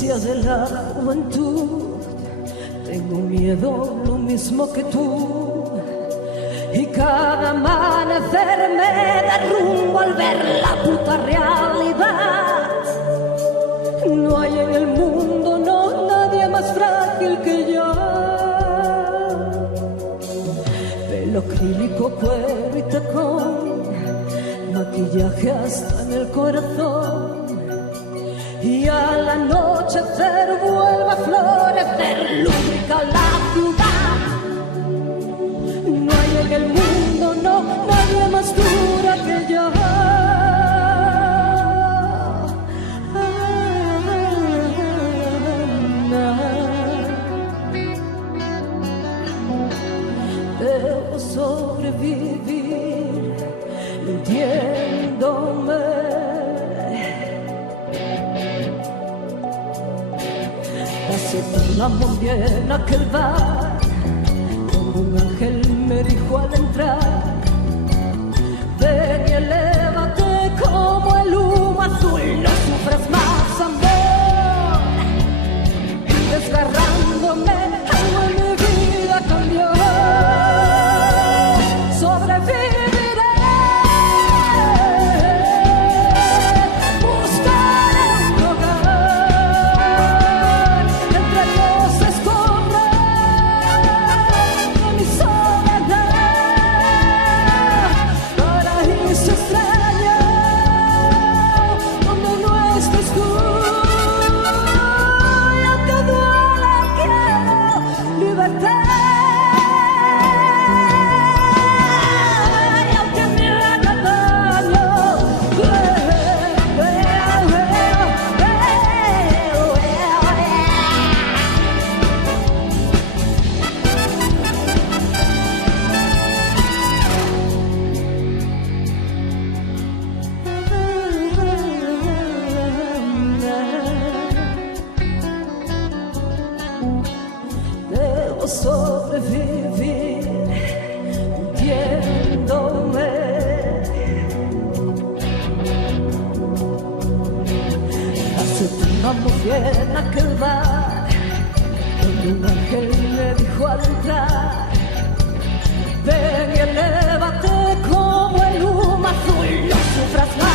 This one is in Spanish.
ansias de la juventud. Tengo miedo lo mismo que tú, y cada amanecer me derrumbo al ver la puta realidad. No hay en el mundo, no, nadie más frágil que yo. Pelo acrílico, cuero y tacón, maquillaje hasta en el corazón. Y al anochecer vuelve a florecer, lúbrica la ciudad. No hay en el mundo, no, nadie más dura que yo. Debo sobrevivir mintiéndome. Pasamos bien aquel bar, como un ángel me dijo al entrar: ven y elévate como el humo azul, no sufras más amor. Desgarrándome, algo en mi vida cambió. Sobreviviré, buscaré un hogar entre los escombros de mi soledad. Paraíso extraño donde no estés tú. Y aunque duela, quiero libertad. Y aunque me haga daño, debo sobrevivir mintiéndome. Aceptamos bien aquel bar, donde un ángel me dijo al entrar: ven y elévate como el humo azul, no sufras más.